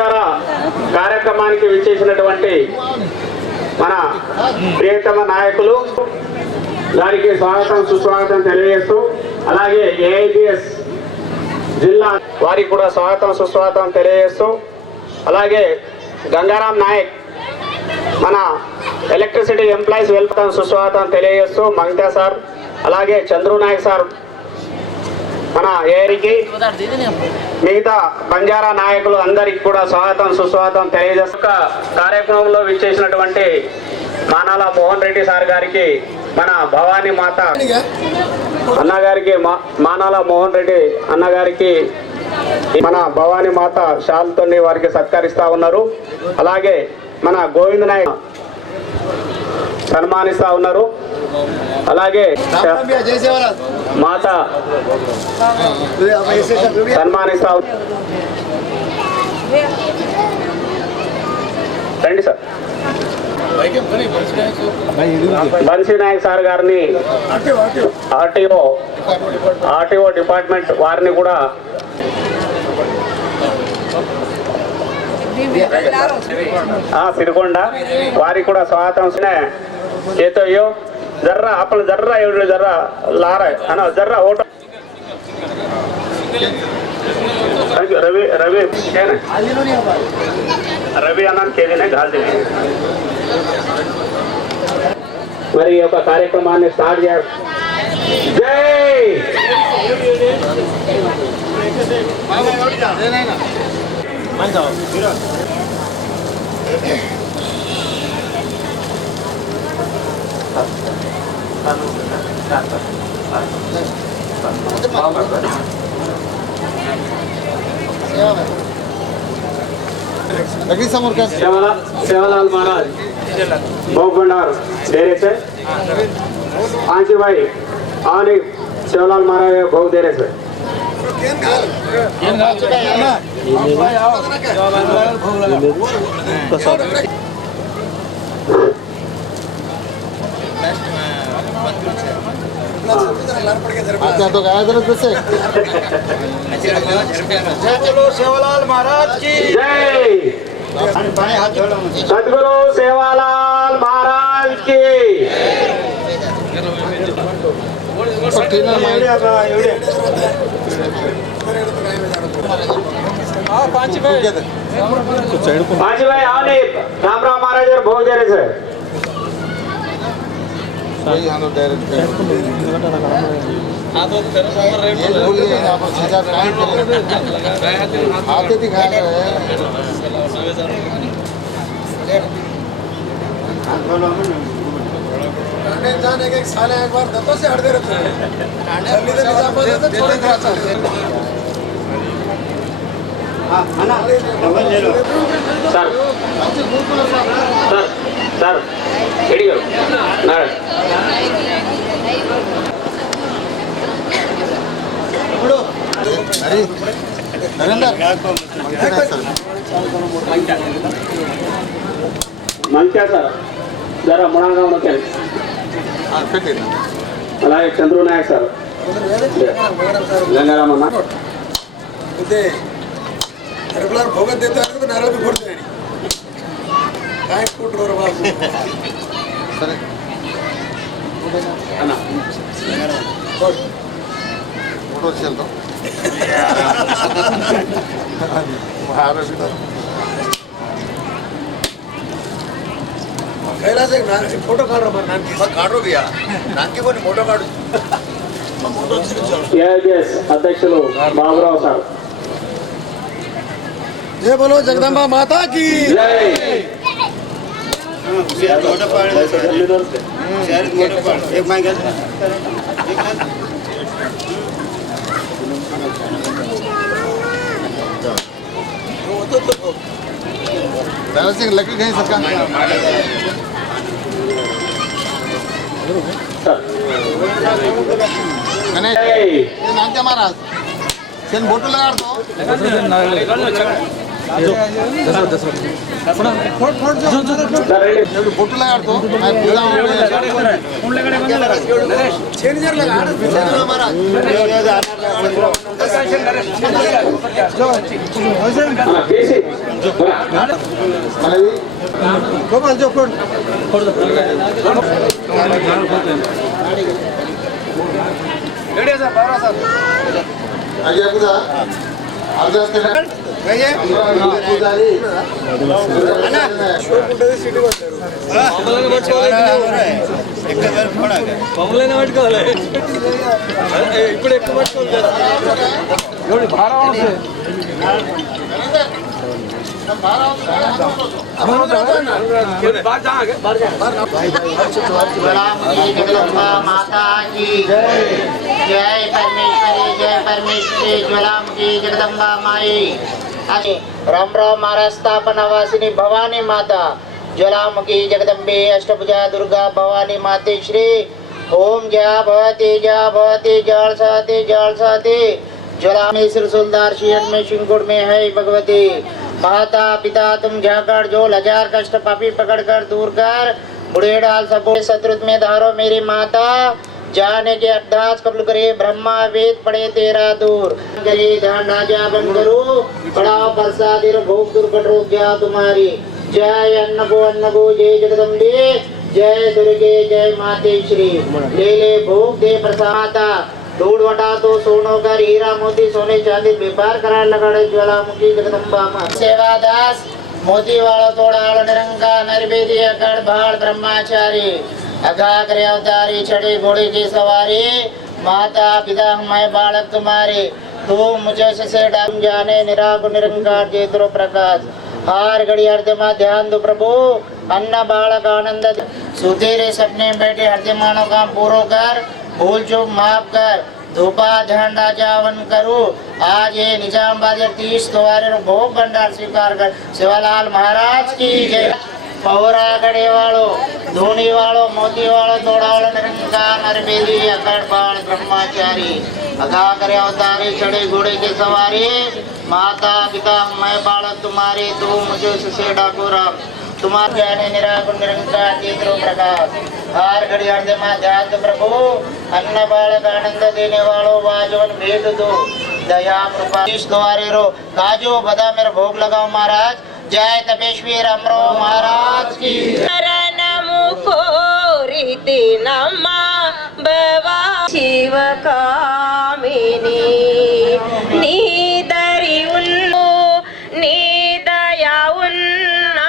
బంజారా కార్యక్రమానికి విచ్చేసినటువంటి మన ప్రియతమ నాయకులు గారికి స్వాగతం సుస్వాగతం తెలియజేస్తూ, అలాగే ఏఐబిఎస్ జిల్లా వారికి కూడా స్వాగతం సుస్వాగతం తెలియజేస్తూ, అలాగే గంగారాం నాయక్ మన ఎలక్ట్రిసిటీ ఎంప్లాయీస్ వెల్కమ్ సుస్వాగతం తెలియజేస్తూ, మంగ్తా సార్ అలాగే చంద్రు నాయక్ సార్ మన ఏరికి మిగతా బంజారా నాయకులు అందరికి కూడా స్వాగతం సుస్వాగతం తెలియజేస్తూ, కార్యక్రమంలో విచ్చేసినటువంటి మానాల మోహన్ రెడ్డి సార్ గారికి మన భవానీ మాత అన్నగారికి మానాల మోహన్ రెడ్డి అన్నగారికి మన భవానీ మాత షాల్తో వారికి సత్కరిస్తా ఉన్నారు. అలాగే మన గోవింద్ నాయక్ సన్మానిస్తా ఉన్నారు. అలాగే మాత సన్మానిస్తా రండి సార్. బన్సీ నాయక్ సార్ గారిని ఆర్టీఓ డిపార్ట్మెంట్ వారిని కూడా సిరికొండ వారికి కూడా స్వాగతం. చేతయ్యో జర్రా అప్పలు జర్రా ఎవరు జర్రా లారా అన్న జర్రా ఓటో రవి రవి రవి అన్నాను కేదీనే గాల్ది. మరి ఈ యొక్క కార్యక్రమాన్ని స్టార్ట్ చేయాలి. జై सेवालाल महाराज भोग भंडार डेरे से आंची भाई आने सेवालाल महाराज भोग डेरे से तो गाया जरा से सेवालाल महाराज की जय। सदगुरु सेवालाल महाराज की। पांच भाई आने रामराव महाराज और भोग दे रहे से आते दिखा रहे जाने के साले एक बार दत्तों से हट दे रहे सर सर मंचा सर जरा मुड़ागा అలాగే చంద్రు నాయక్ సార్ गंगाराम अन्न भोगत देता है तो नारा भी फोड़ देनी काय फुट रो बाबू सर अन्ना फोटो चल दो बाहर भी कैलाश एक नाम फोटो काट रहा नाम की काट रो भैया नाम की कोई फोटो काट फोटो यस अध्यक्षులు బాబురావు సార్ जय बोलो जगदम्बा माता की जय। एक माइक सिंह लकड़ी कहीं सरकार नाम क्या महाराज सेन फोटो लगा दो फोटो लगा दो महाराज ఇప్పుడు ఎక్కువ పట్టుకోవాలి భారం जगदम्बा माता की जय परमेश्वरी ज्वालामुखी जगदम्बा माई राम राम महाराज स्थापना वासिनी भवानी माता ज्वालामुखी जगदम्बे अष्टभुजा दुर्गा भवानी माते श्री ओम जया भवती जल सहते ज्वाला में सिरसुलदार शीन में शिंगुड़ में है भगवती माता पिता तुम जाकर जो 1000 कष्ट पापी पकड़ कर दूर कर बुढ़े डाल सबो शत्रुत में धारो मेरी माता जाने के अरदास कबूल करे ब्रह्मा वेद पढ़े तेरा दूर करे ध्यान राजा बन करो पढ़ाओ प्रसाद भोग दुर्घट रोग जा तुम्हारी जय अन्न गो जय जगदम्बे जय दुर्गे जय मातेश्वरी ले भोग दे प्रसाद दूध वटा तो सोनो कर हीरा मोती सोने चांदी व्यापार करा लगाड़े ज्वालामुखी जगदम्बा मां सेवादास मोती वाला तोड़ाल निरंकार नरवेदी अकड़ भाड़ ब्रह्मचारी अघाग्र अवतारी चढ़े घोड़े की सवारी माता पिता मैं बालक तुम्हारे तू मुझे से डाम जाने निराग निरंकार जेतरो प्रकाश हार घड़ी हृदय ध्यान दो प्रभु अन्न बालक आनंद सुतेरे सपने बैठे हृदयमानों का पूरो कर भूल चूक माफ कर धूपा झंडा जावन करो आज ये निजाम बाजार 30 तुम्हारे भोग भंडार स्वीकार कर शिवलाल महाराज की जय पौरा गड़े वालो धोनी वालो मोती वालो तोड़ा वालो निरंकार नरवेदी अकड़ बाल ब्रह्मचारी अगा करे अवतारी चढ़े घोड़े के सवारी माता पिता मैं बालक तुम्हारे तू मुझे से डाको राम तुम्हारे जाने निराकुल निरंकार चित्रो प्रकाश हार घड़ी हृदय में ध्यान प्रभु अन्न बालक आनंद देने वालों वाजवन भेद दो दया कृपा द्वारे रो काजो बदा मेरा भोग लगाओ महाराज जय तपेश्वी रामरो महाराज की रीति नमा बवा शिव कामिनी नीदरी उन्नो नीदया उन्ना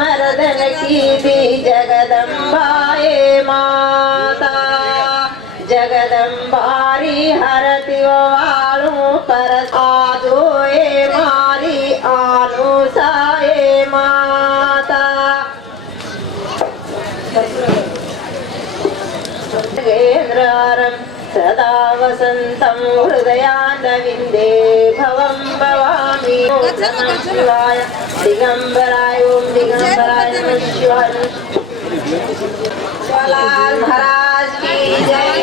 मर्दन की भी जगदम्बाए माता जगदम्बारी हरति वालू पर आजोए मारी आनुसाए माता गेन्द्रारं सदा वसन्तं हृदयानविन्दे भवं भवामि नमः शिवाय दिगंबराय ओम दिगंबराय नमः शिवाय ज्वालाल महाराज की जय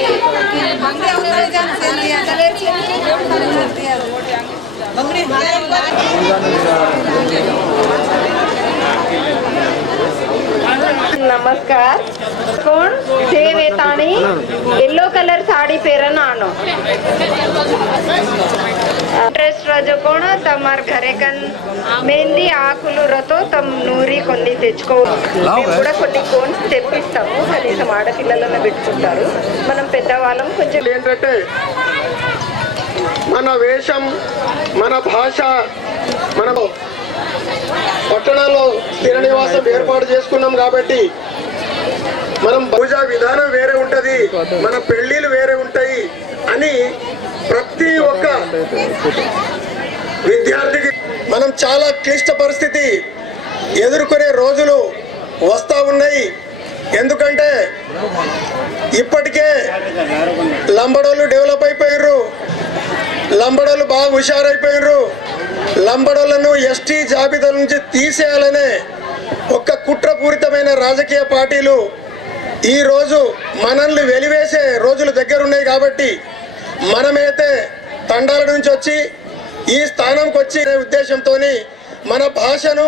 नमस्कार कोण सेवेताणी येलो कलर साड़ी पेरन आनो ड्रेस రోజు కోణ తమర్ घरे కన్ మెహందీ ఆకులు రతో తమ్ నూరి కొన్ని తెచ్చుకో మేము కూడా కొన్ని కోన్స్ తెప్పిస్తాము కనీసం ఆడపిల్లలను పెట్టుకుంటారు మనం పెద్దవాళ్ళం కొంచెం ఏంటంటే మన వేషం మన భాష మన పట్టణాల్లో స్థిర నివాసం ఏర్పాటు చేసుకున్నాం కాబట్టి మనం పూజా విధానం వేరే ఉంటది మన పెళ్లిలు వేరే ఉంటాయి అని ప్రతి ఒక్క విద్యార్థికి మనం చాలా క్లిష్ట పరిస్థితి ఎదుర్కొనే రోజులు వస్తా ఉన్నాయి ఎందుకంటే ఇప్పటికే లంబడోళ్ళు డెవలప్ అయిపోయారు లంబడోళ్ళు బాగా హుషారైపోయారు లంబడోళ్లను ఎస్టీ జాబితా నుంచి తీసేయాలనే ఒక కుట్రపూరితమైన రాజకీయ పార్టీలు ఈరోజు మనల్ని వెలివేసే రోజులు దగ్గర ఉన్నాయి కాబట్టి మనమైతే తండాల నుంచి వచ్చి ఈ స్థానంకి వచ్చి ఉద్దేశంతో మన భాషను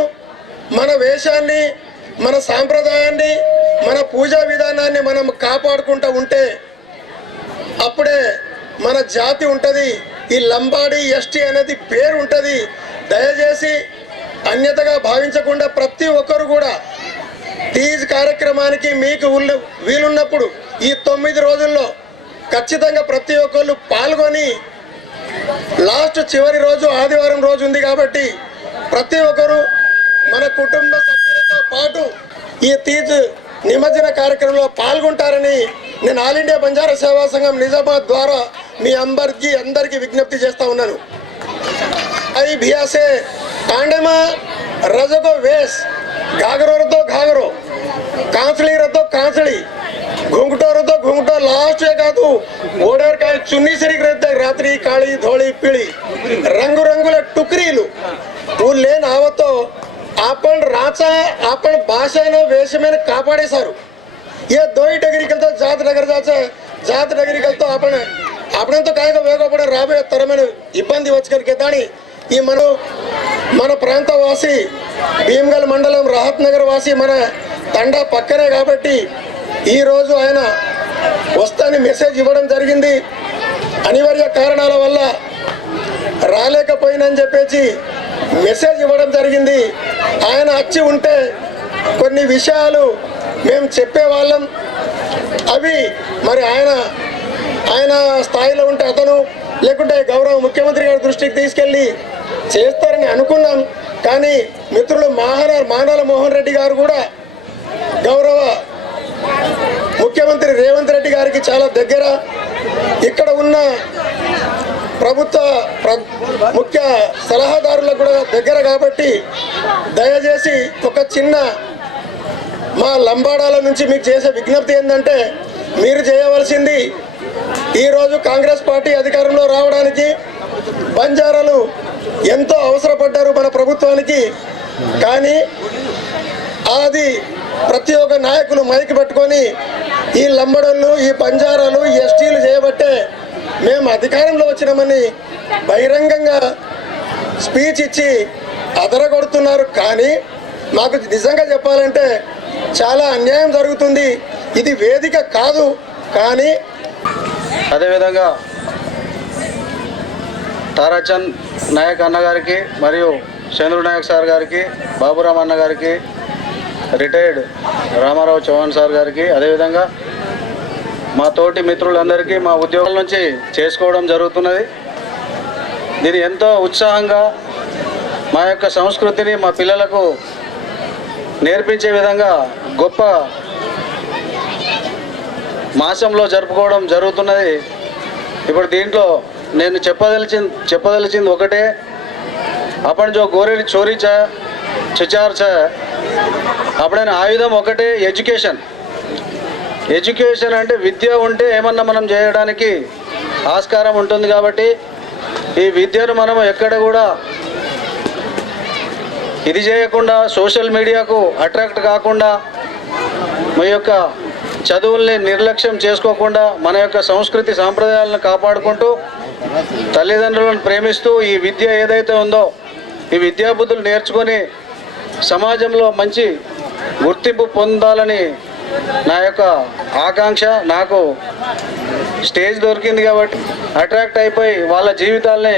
మన వేషాన్ని మన సాంప్రదాయాన్ని మన పూజా విధానాన్ని మనం కాపాడుకుంటూ ఉంటే అప్పుడే మన జాతి ఉంటుంది ఈ లంబాడి ఎస్టీ అనేది పేరు ఉంటుంది దయచేసి అన్యతగా భావించకుండా ప్రతి ఒక్కరు కూడా తీజ్ కార్యక్రమానికి మీకు వీలున్నప్పుడు ఈ 9 రోజుల్లో ఖచ్చితంగా ప్రతి ఒక్కళ్ళు పాల్గొని లాస్ట్ చివరి రోజు ఆదివారం రోజు ఉంది కాబట్టి ప్రతి ఒక్కరు మన కుటుంబ సభ్యులతో పాటు ఈ తీజ్ నిమజ్జన కార్యక్రమంలో పాల్గొంటారని నేను ఆల్ ఇండియా బంజారా సేవా సంఘం నిజామాబాద్ ద్వారా మీ అందరికీ విజ్ఞప్తి చేస్తా ఉన్నాను. आई भिया से कांडे में रजो को वेश घाघरो रतो घाघरो कांसली रतो कांसली घुंघटो रतो घुंघटो लास्ट एक आदू ओडर का चुन्नी सरीक रहते रात्रि काली धोली पीली रंगु रंगुले टुकरीलू वो लेन आवतो आपण राचा आपण भाषेनो वेश में कापाडे सारू ये 2 डिग्री कलतो जात नगर जात डिग्री कलतो आपण तो काय वेगो पड़े राबोये तरमेन इब्बंदी वच्चकन केतानी ఈ మన ప్రాంతవాసి భీమ్గల్ మండలం రాహత్ నగర్ వాసి మన తండా పక్కనే కాబట్టి ఈరోజు ఆయన వస్తాని మెసేజ్ ఇవ్వడం జరిగింది. అనివార్య కారణాల వల్ల రాలేకపోయినని చెప్పేసి మెసేజ్ ఇవ్వడం జరిగింది. ఆయన వచ్చి ఉంటే కొన్ని విషయాలు మేము చెప్పేవాళ్ళం. అవి మరి ఆయన స్థాయిలో ఉంటే అతను లేకుంటే గౌరవ ముఖ్యమంత్రి గారి దృష్టికి తీసుకెళ్ళి చేస్తారని అనుకున్నాం. కానీ మిత్రులు మానాల మోహన్ రెడ్డి గారు కూడా గౌరవ ముఖ్యమంత్రి రేవంత్ రెడ్డి గారికి చాలా దగ్గర, ఇక్కడ ఉన్న ప్రభుత్వ ముఖ్య సలహాదారులకు కూడా దగ్గర కాబట్టి దయచేసి ఒక చిన్న మా లంబాడాల నుంచి మీకు చేసే విజ్ఞప్తి ఏంటంటే మీరు చేయవలసింది ఈరోజు కాంగ్రెస్ పార్టీ అధికారంలో రావడానికి బంజారాలు ఎంతో అవసరపడ్డారు మన ప్రభుత్వానికి. కానీ అది ప్రతి ఒక్క నాయకులు మైకి పట్టుకొని ఈ లంబడోళ్ళు ఈ బంజారాలు ఎస్టీలు చేయబట్టే మేము అధికారంలో వచ్చినామని బహిరంగంగా స్పీచ్ ఇచ్చి అదరగొడుతున్నారు. కానీ మాకు నిజంగా చెప్పాలంటే చాలా అన్యాయం జరుగుతుంది. ఇది వేదిక కాదు. కానీ అదేవిధంగా తారాచంద్ నాయక్ అన్నగారికి మరియు చంద్రు నాయక్ సార్ గారికి, బాబురామ్ అన్న గారికి, రిటైర్డ్ రామారావు చౌహాన్ సార్ గారికి, అదేవిధంగా మా తోటి మిత్రులందరికీ మా ఉద్యోగాల నుంచి చేసుకోవడం జరుగుతున్నది. దీన్ని ఎంతో ఉత్సాహంగా మా యొక్క సంస్కృతిని మా పిల్లలకు నేర్పించే విధంగా గొప్ప మాసంలో జరుపుకోవడం జరుగుతున్నది. ఇప్పుడు దీంట్లో నేను చెప్పదలిచింది ఒకటే, आपण जो गोरे चोरी चिचार आपण ఆయుధం ఒకటే ఎడ్యుకేషన్ అంటే విద్య ఉంటే ఏమన్నా మనం చేయడానికి ఆస్కారం ఉంటుంది. కాబట్టి ఈ విద్యను మనం ఎక్కడ కూడా ఇది చేయకుండా సోషల్ మీడియాకు అట్రాక్ట్ కాకుండా మీ యొక్క చదువుల్ని నిర్లక్ష్యం చేసుకోకుండా మన యొక్క సంస్కృతి సాంప్రదాయాలను కాపాడుకుంటూ తల్లిదండ్రులను ప్రేమిస్తూ ఈ విద్య ఏదైతే ఉందో ఈ విద్యాబుద్ధులు నేర్చుకొని సమాజంలో మంచి గుర్తింపు పొందాలని నా యొక్క ఆకాంక్ష. నాకు స్టేజ్ దొరికింది కాబట్టి అట్రాక్ట్ అయిపోయి వాళ్ళ జీవితాల్ని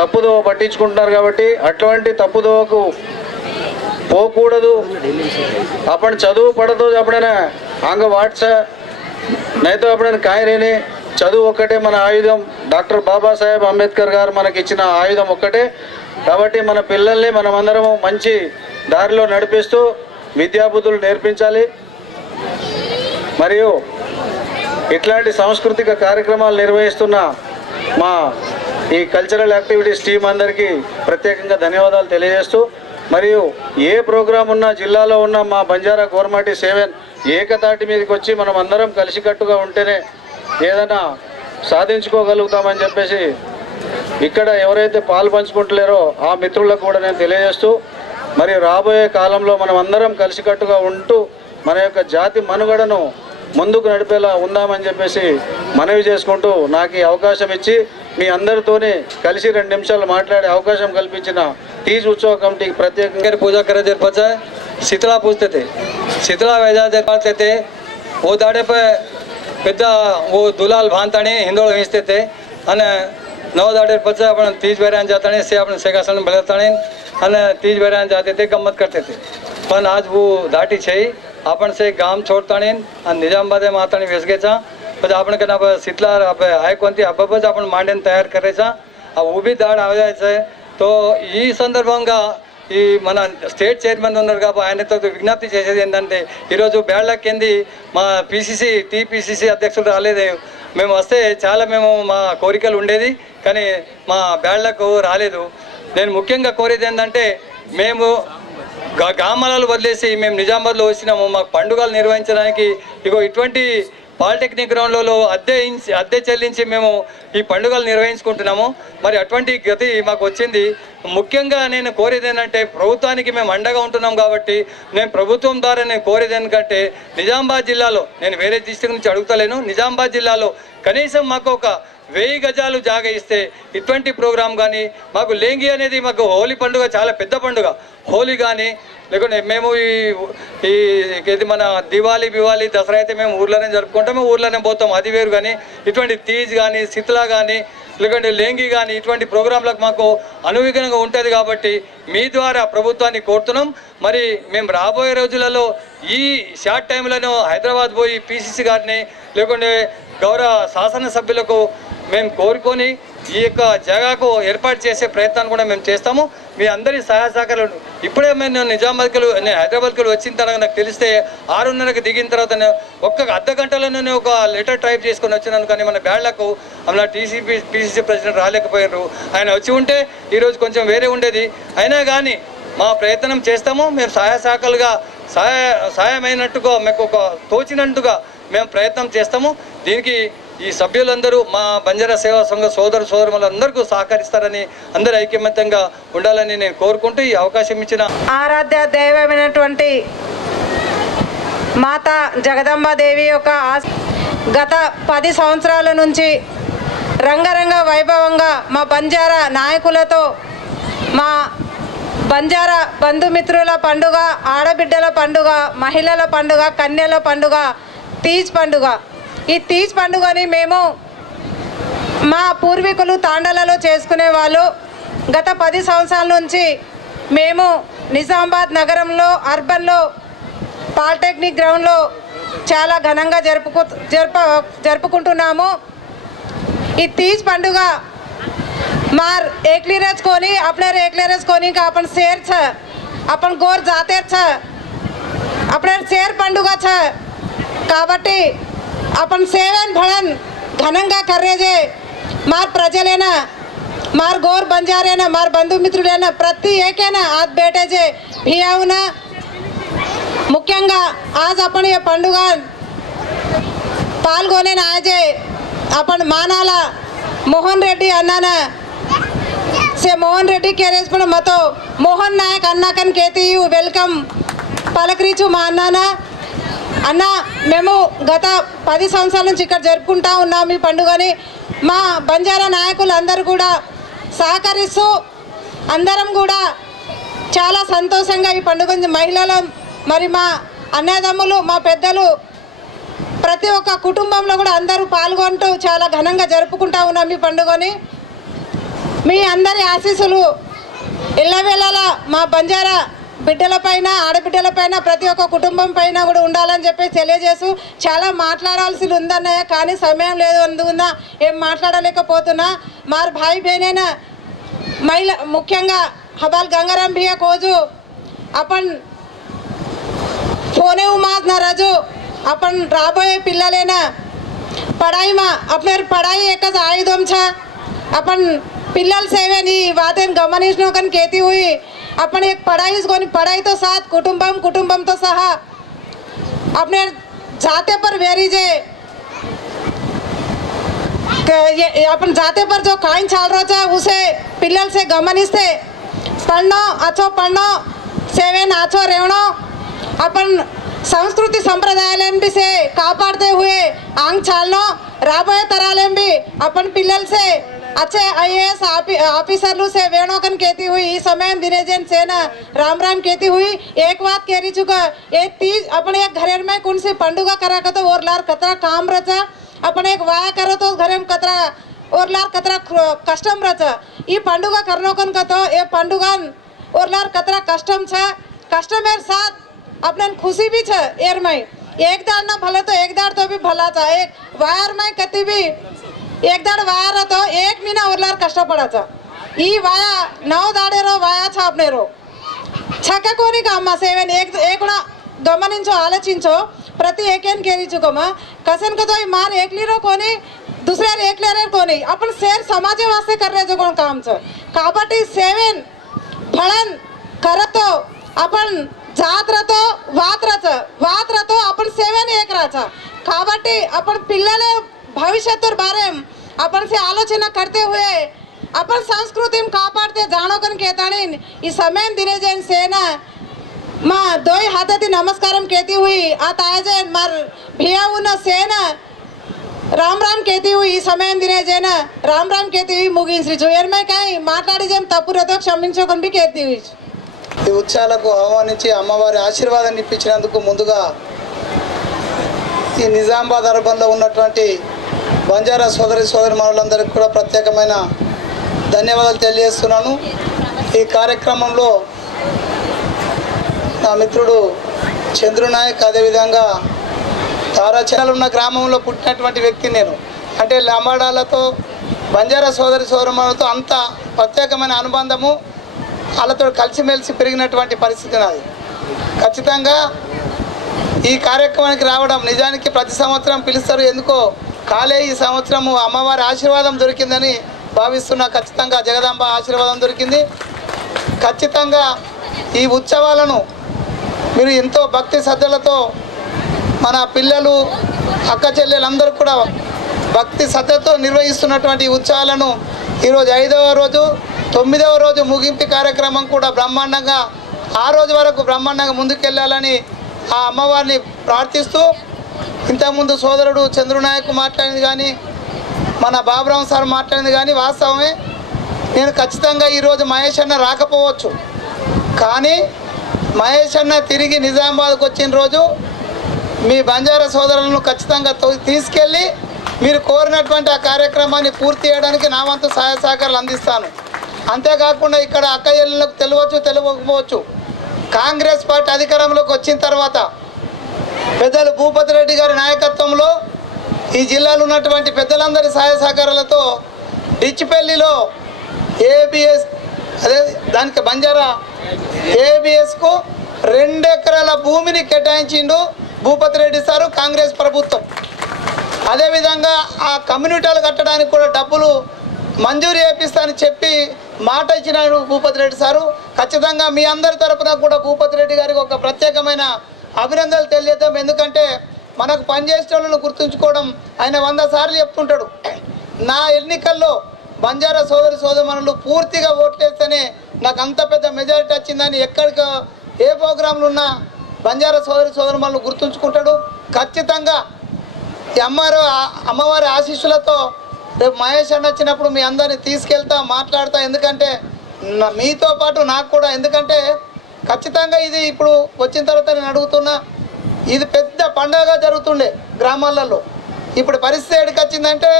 తప్పుదోవ పట్టించుకుంటున్నారు. కాబట్టి అటువంటి తప్పుదోవకు పోకూడదు. आपण చదువు పడదు అప్పుడైనా ఆంగ వాట్స నైతో అప్పుడైనా కాయరేని చదువు ఒక్కటే మన ఆయుధం. డాక్టర్ బాబాసాహెబ్ అంబేద్కర్ గారు మనకి ఇచ్చిన ఆయుధం ఒక్కటే. కాబట్టి మన పిల్లల్ని మనమందరము మంచి దారిలో నడిపిస్తూ విద్యాబుద్ధులు నేర్పించాలి. మరియు ఇట్లాంటి సాంస్కృతిక కార్యక్రమాలు నిర్వహిస్తున్న మా ఈ కల్చరల్ యాక్టివిటీస్ టీం అందరికీ ప్రత్యేకంగా ధన్యవాదాలు తెలియజేస్తూ, మరియు ఏ ప్రోగ్రాం ఉన్నా జిల్లాలో ఉన్న మా బంజారా కోరమాటి 7 ఏకతాటి మీదకి వచ్చి మనం అందరం కలిసికట్టుగా ఉంటేనే ఏదైనా సాధించుకోగలుగుతామని చెప్పేసి ఇక్కడ ఎవరైతే పాలు పంచుకుంటలేరో ఆ మిత్రులకు కూడా నేను తెలియజేస్తూ, మరియు రాబోయే కాలంలో మనం అందరం కలిసికట్టుగా ఉంటూ మన యొక్క జాతి మనుగడను ముందుకు నడిపేలా ఉందామని చెప్పేసి మనవి చేసుకుంటూ నాకు ఈ అవకాశం ఇచ్చి మీ అందరితోనే కలిసి 2 నిమిషాలు మాట్లాడే అవకాశం కల్పించిన तीज उत्सव कमिटी प्रत्येक पूजा करे देर पचा शीतला पूजते थे, शीतला वेजा देर पालते थे. वो दाड़े पे पेद्दा वो दुलाल भांताने हिंदोळ हिंचते थे. અને 9 દાડે પછી આપણે 30 વેરાન જાતાણી से આપણે સેગાસણ ભળતાણી तीज बहरान जाते थे, गम्मत करते थे. पण आज वो दाटी छे आपण से गाम छोडतानी आणि निजामाबाद मातानी वेसगेचा પછી આપણે કે શીતલા આય કોणती હಬ್ಬ જ આપણે માંડીને તૈયાર કરે છે આ ఊబి దాడి આવે છે. તો ఈ సందర్భంగా ఈ మన స్టేట్ చైర్మన్ ఉన్నారు కాబట్టి ఆయనతో విజ్ఞప్తి చేసేది ఏంటంటే ఈరోజు బ్యాడ్లకింది మా పిసిసి టీపీసీసీ అధ్యక్షులు రాలేదు. మేము వస్తే చాలా మేము మా కోరికలు ఉండేది కానీ మా బ్యాడ్లకు రాలేదు. నేను ముఖ్యంగా కోరేది ఏంటంటే మేము గ్రామాలలో వదిలేసి మేము నిజామాబాద్లో వచ్చినాము. మాకు పండుగలు నిర్వహించడానికి ఇగో ఇటువంటి పాలిటెక్నిక్ గ్రౌండ్లలో అద్దె చెల్లించి మేము ఈ పండుగలు నిర్వహించుకుంటున్నాము. మరి అటువంటి గతి మాకు వచ్చింది. ముఖ్యంగా నేను కోరేది ఏంటంటే ప్రభుత్వానికి మేము అండగా ఉంటున్నాం కాబట్టి నేను ప్రభుత్వం ద్వారా నేను కోరేది ఎందుకంటే నిజామాబాద్ జిల్లాలో నేను వేరే డిస్ట్రిక్ట్ నుంచి అడుగుతలేను. నిజామాబాద్ జిల్లాలో కనీసం మాకు ఒక 1000 గజాలు జాగా ఇస్తే ఇటువంటి ప్రోగ్రాం కానీ మాకు లేంగి అనేది మాకు హోలీ పండుగ చాలా పెద్ద పండుగ. హోలీ కానీ లేకుంటే మేము ఇది మన దివాళీ దసరా అయితే మేము ఊర్లోనే జరుపుకుంటాము, ఊర్లోనే పోతాం, అది వేరు. కానీ ఇటువంటి తీజ్ కానీ శీతలా కానీ లేకుంటే లేంగి కానీ ఇటువంటి ప్రోగ్రాంలకు మాకు అనుగుణంగా ఉంటుంది కాబట్టి మీ ద్వారా ప్రభుత్వాన్ని కోరుతున్నాం. మరి మేము రాబోయే రోజులలో ఈ షార్ట్ టైంలోనూ హైదరాబాద్ పోయి పిసిసి గారిని లేకుంటే గౌరవ శాసనసభ్యులకు మేము కోరుకొని ఈ యొక్క జాగాకు ఏర్పాటు చేసే ప్రయత్నాన్ని కూడా మేము చేస్తాము. మీ అందరి సహాయ సహకారాలు ఇప్పుడే నేను నేను హైదరాబాద్కి వచ్చిన తర్వాత నాకు తెలిస్తే 6:30కి దిగిన తర్వాత ఒక్క అర్ధ గంటలోనే ఒక లెటర్ టైప్ చేసుకొని వచ్చినాను. కానీ మన బ్యాడ్లకు మన పిసిసి ప్రెసిడెంట్ రాలేకపోయినారు. ఆయన వచ్చి ఉంటే ఈరోజు కొంచెం వేరే ఉండేది. అయినా కానీ మా ప్రయత్నం చేస్తాము. మేము సహాయ సహకారులుగా సహాయమైనట్టుగా మీకు ఒక తోచినట్టుగా మేము ప్రయత్నం చేస్తాము. దీనికి ఈ సభ్యులందరూ మా బంజారా సేవా సంఘ సోదరులందరికీ సహకరిస్తారని అందరూ ఐక్యమత్యంగా ఉండాలని నేను కోరుకుంటూ ఈ అవకాశం ఇచ్చిన ఆరాధ్య దైవమైనటువంటి మాతా జగదంబాదేవి యొక్క గత 10 సంవత్సరాల నుంచి రంగరంగ వైభవంగా మా బంజారా నాయకులతో మా బంజారా బంధుమిత్రుల పండుగ, ఆడబిడ్డల పండుగ, మహిళల పండుగ, కన్యల పండుగ, తీజ్ పండుగ. ఈ తీజ్ పండుగని మేము మా పూర్వీకులు తాండలలో చేసుకునే వాళ్ళు. గత 10 సంవత్సరాల నుంచి మేము నిజామాబాద్ నగరంలో అర్బన్లో పాలిటెక్నిక్ గ్రౌండ్లో చాలా ఘనంగా జరుపుకుంటున్నాము. ఈ తీజ్ పండుగ मार एकली रच कोणी आपल्या एकले रच कोणी का आपण शेर छ आपण गोर जाते छ आपल्या शेर पंडुगा छ కాబట్టి आपण सेवन भळन घनंगा कर्रेजे मार प्रजलेना मार गोर बंजारेना मार बंधु मित्रुलेना प्रति एकेना आज बेटेजे भियावना ముఖ్యంగా आज आपण हे पंडुगा पालगोने आजे आपण मानाला मोहन रेड्डी अन्नाना से मोहन रेड्डी केरेज पण मतो मोहन नायक अन्ना कन कहती हूँ वेलकम पलकरीचु మా అన్నానా అన్న మేము గత 10 సంవత్సరాల నుంచి ఇక్కడ జరుపుకుంటా ఉన్నాం ఈ పండుగని. మా బంజారా నాయకులు అందరూ కూడా సహకరిస్తూ అందరం కూడా చాలా సంతోషంగా ఈ పండుగని మహిళలు మరి మా అన్నదమ్ములు మా పెద్దలు ప్రతి ఒక్క కుటుంబంలో కూడా అందరూ పాల్గొంటూ చాలా ఘనంగా జరుపుకుంటా ఉన్నాం ఈ పండుగని. మీ అందరి ఆశీస్సులు ఎల్లవేళలా మా బంజారా బిడ్డలపైన ఆడబిడ్డలపైన ప్రతి ఒక్క కుటుంబం పైన కూడా ఉండాలని చెప్పి తెలియజేస్తూ చాలా మాట్లాడాల్సి ఉందన్నయ్య కానీ సమయం లేదు అందుకున్న ఏం మాట్లాడలేకపోతున్నా. మార్ భాయి బహనేన మహిళ ముఖ్యంగా హబాల్ గంగారాం भिया కోజు आपण फोने उमाज ना राजू आपण राबोये पिल्ललेना पढाईमा आपल्या पढाई एकच आयुधम छ आपण पिल्लल सेवेनी वातेन गमनिष्णो कन केती हुई आपण एक पढाईस कोणी पढाई तो साथ कुटुंबम तो सहा अपने जाते पर वेरी जे अपन जाते पर जो काइन चाल रहा था उसे पिल्लल से गमनिस्ते पढ़नो अच्छो पढ़नो सेवेन अच्छो रेवनो अपन संस्कृति संप्रदायाలను भी से कापाड़ते हुए आंग चालनो राबोये तरालें भी अपन पिल्लल से अच्छे IAS ऑफिसरलू से वेणोकन कहती हुई इस समय दिनेजन सेना राम राम कहती हुई एक बात कह रही चुका ये तीज अपने एक घर में कौन सी पंडुगा करा का तो और लार कतरा काम रचा अपने एक वाया करो तो घर में कतरा और लार कतरा कष्टम रचा ये पंडुगा करनो कन का तो ये पंडुगा ओरलार कतरा कष्टम छ कस्टमर साथ अपने खुशी भी छ एर में एक दाड़ ना भले तो एक दाड़ तो भी भला था एक वायर में कति भी एक दाड़ वायर तो एक मीना ओरलार कष्ट पड़ा था ई वाया 9 दाड़े रो वाया छ अपने रो छक्का कोनी का अम्मा सेवन एक ना गमनिंचो आलोचिंचो प्रति एकेन केरीचुकोमा कसन को तो मार एकली रो कोनी दुसऱ्या एकले रे कोनी अपन शेर समाज वास्ते कर रहे जो कोण काम छ काबटी सेवन फळन करतो अपन जात रतो वात रतो अपन सेवन एक राचा काबटी अपन पिल्लले भविष्यतुर बारे अपन से आलोचना करते हुए अपन संस्कृति में कापाडते जानो कन केताणीन ई समय दिने जैन सेना माँ दोई हाथाती नमस्कारम कहती हुई आता जैन मार भिया उन सेना राम राम कहती हुई ఈ సమయం దినే జైన రామ్ రామ్ कहती हुई ముగించి జోయర్మై కాయి మాట్లాడి జం తప్పురతో క్షమించుకొని బి कहती हुई ఈ ఉత్సవాలకు ఆహ్వానించి అమ్మవారి ఆశీర్వాదాన్ని ఇప్పించినందుకు ముందుగా ఈ నిజామాబాద్ అర్బన్లో ఉన్నటువంటి బంజారా సోదరీమణులందరికీ కూడా ప్రత్యేకమైన ధన్యవాదాలు తెలియజేస్తున్నాను. ఈ కార్యక్రమంలో నా మిత్రుడు చంద్రునాయక్ అదేవిధంగా తారాచరణలు ఉన్న గ్రామంలో పుట్టినటువంటి వ్యక్తి నేను. అంటే లంబాడాలతో బంజారా సోదరీమణులతో అంత ప్రత్యేకమైన అనుబంధము వాళ్ళతో కలిసిమెలిసి పెరిగినటువంటి పరిస్థితి నాది. ఖచ్చితంగా ఈ కార్యక్రమానికి రావడం నిజానికి ప్రతి సంవత్సరం పిలుస్తారు, ఎందుకో కాలే ఈ సంవత్సరము అమ్మవారి ఆశీర్వాదం దొరికిందని భావిస్తున్నా. ఖచ్చితంగా జగదాంబ ఆశీర్వాదం దొరికింది. ఖచ్చితంగా ఈ ఉత్సవాలను మీరు ఎంతో భక్తి శ్రద్ధలతో మన పిల్లలు అక్క చెల్లెలందరూ కూడా భక్తి శ్రద్ధతో నిర్వహిస్తున్నటువంటి ఉత్సవాలను ఈరోజు 5వ రోజు 9వ రోజు ముగింపు కార్యక్రమం కూడా బ్రహ్మాండంగా ఆ రోజు వరకు బ్రహ్మాండంగా ముందుకెళ్ళాలని ఆ అమ్మవారిని ప్రార్థిస్తూ, ఇంతకుముందు సోదరుడు చంద్రునాయక్ మాట్లాడింది కానీ మన బాబురావు సార్ మాట్లాడింది కానీ వాస్తవమే. నేను ఖచ్చితంగా ఈరోజు మహేష్ అన్న రాకపోవచ్చు, కానీ మహేష్ అన్న తిరిగి నిజామాబాద్కు వచ్చిన రోజు మీ బంజారా సోదరులను ఖచ్చితంగా తీసుకెళ్ళి మీరు కోరినటువంటి ఆ కార్యక్రమాన్ని పూర్తి చేయడానికి నా వంతు సహాయ సహకారాలు అందిస్తాను. అంతేకాకుండా ఇక్కడ అక్క చెల్లెళ్ళకు తెలియకపోవచ్చు, కాంగ్రెస్ పార్టీ అధికారంలోకి వచ్చిన తర్వాత పెద్దలు భూపతి రెడ్డి గారి నాయకత్వంలో ఈ జిల్లాలో ఉన్నటువంటి పెద్దలందరి సహాయ సహకారాలతో డిచ్చిపల్లిలో ఏబిఎస్ అదే దానికి బంజారా ఏబిఎస్కు 2 ఎకరాల భూమిని కేటాయించిండు భూపతి రెడ్డి సారు కాంగ్రెస్ ప్రభుత్వం. అదేవిధంగా ఆ కమ్యూనిటీలు కట్టడానికి కూడా డబ్బులు మంజూరు చేపిస్తానని చెప్పి మాట ఇచ్చినాడు భూపతి రెడ్డి సారు. ఖచ్చితంగా మీ అందరి తరపున కూడా భూపతి రెడ్డి గారికి ఒక ప్రత్యేకమైన అభినందనలు తెలియజేద్దాం. ఎందుకంటే మనకు పనిచేసే వాళ్ళను గుర్తుంచుకోవడం ఆయన 100 సార్లు చెప్తుంటాడు. నా ఎన్నికల్లో బంజారా సోదరీమణులు పూర్తిగా ఓట్లేస్తేనే నాకు అంత పెద్ద మెజారిటీ వచ్చిందని ఎక్కడికి ఏ ప్రోగ్రాంలు ఉన్నా బంజారా సోదరీమణులు గుర్తుంచుకుంటాడు. ఖచ్చితంగా ఈ అమ్మవారి ఆశీస్సులతో రేపు మహేష్ అన్న వచ్చినప్పుడు మీ అందరినీ తీసుకెళ్తా మాట్లాడతా. ఎందుకంటే మీతో పాటు నాకు కూడా, ఎందుకంటే ఖచ్చితంగా ఇది ఇప్పుడు వచ్చిన తర్వాత నేను అడుగుతున్నా, ఇది పెద్ద పండగగా జరుగుతుండే గ్రామాలలో. ఇప్పుడు పరిస్థితి ఎక్కడికి వచ్చిందంటే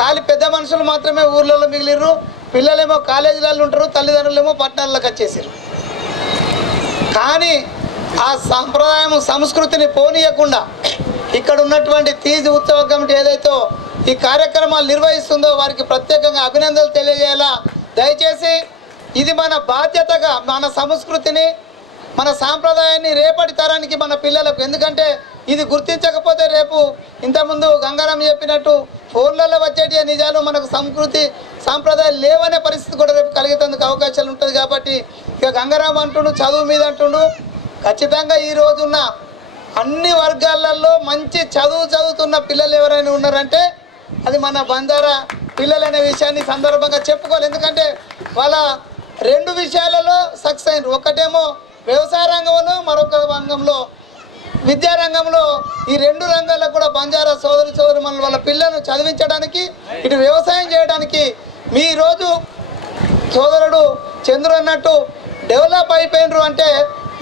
ఖాళీ పెద్ద మనుషులు మాత్రమే ఊర్లలో మిగిలిర్రు, పిల్లలేమో కాలేజీలలో ఉంటారు, తల్లిదండ్రులేమో పట్టణాలకు వచ్చేసారు. కానీ ఆ సంప్రదాయం సంస్కృతిని పోనీయకుండా ఇక్కడ ఉన్నటువంటి తీజ్ ఉత్సవ కమిటీ ఏదైతే ఈ కార్యక్రమాలు నిర్వహిస్తుందో వారికి ప్రత్యేకంగా అభినందనలు తెలియజేయాలా. దయచేసి ఇది మన బాధ్యతగా మన సంస్కృతిని మన సాంప్రదాయాన్ని రేపటి తరానికి మన పిల్లలకు, ఎందుకంటే ఇది గుర్తించకపోతే రేపు ఇంతకుముందు గంగారాం చెప్పినట్టు ఫోన్లలో వచ్చేటి నిజాలు మనకు సంస్కృతి సాంప్రదాయాలు లేవనే పరిస్థితి కూడా రేపు కలిగేందుకు అవకాశాలు ఉంటుంది. కాబట్టి ఇక గంగారాం అంటుండు చదువు మీద అంటుండు. ఖచ్చితంగా ఈ రోజున్న అన్ని వర్గాలలో మంచి చదువుతున్న పిల్లలు ఎవరైనా ఉన్నారంటే అది మన బంజారా పిల్లలు అనే విషయాన్ని సందర్భంగా చెప్పుకోవాలి. ఎందుకంటే వాళ్ళ 2 విషయాలలో సక్సెస్ అయినారు. ఒకటేమో వ్యవసాయ రంగంలో, మరొక రంగంలో విద్యారంగంలో. ఈ 2 రంగాల్లో కూడా బంజారా సోదరీమణులు వాళ్ళ పిల్లలను చదివించడానికి, ఇటు వ్యవసాయం చేయడానికి మీ రోజు సోదరుడు చంద్రు అన్నట్టు డెవలప్ అయిపోయినరు అంటే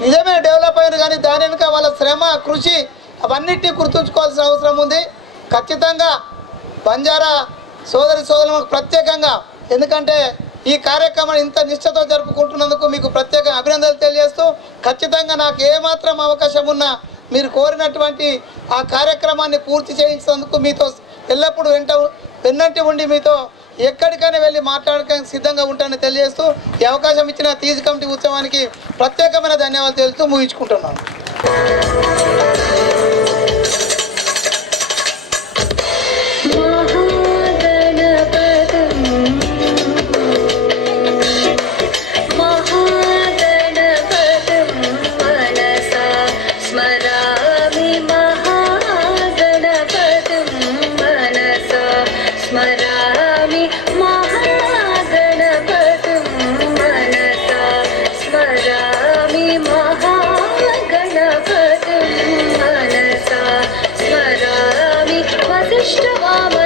నిజమే డెవలప్ అయినారు, కానీ దాని వెనుక వాళ్ళ శ్రమ కృషి అవన్నిటినీ గుర్తుంచుకోవాల్సిన అవసరం ఉంది. ఖచ్చితంగా బంజారా సోదరులకు ప్రత్యేకంగా, ఎందుకంటే ఈ కార్యక్రమాన్ని ఇంత నిష్ఠతో జరుపుకుంటున్నందుకు మీకు ప్రత్యేక అభినందనలు తెలియజేస్తూ ఖచ్చితంగా నాకు ఏమాత్రం అవకాశం ఉన్నా మీరు కోరినటువంటి ఆ కార్యక్రమాన్ని పూర్తి చేయించినందుకు మీతో ఎల్లప్పుడూ వెన్నంటి ఉండి మీతో ఎక్కడికైనా వెళ్ళి మాట్లాడడానికి సిద్ధంగా ఉంటానని తెలియజేస్తూ ఈ అవకాశం ఇచ్చిన తీజ్ కమిటీ ఉత్సవానికి ప్రత్యేకమైన ధన్యవాదాలు తెలుస్తూ ముగించుకుంటున్నాను. Vishnu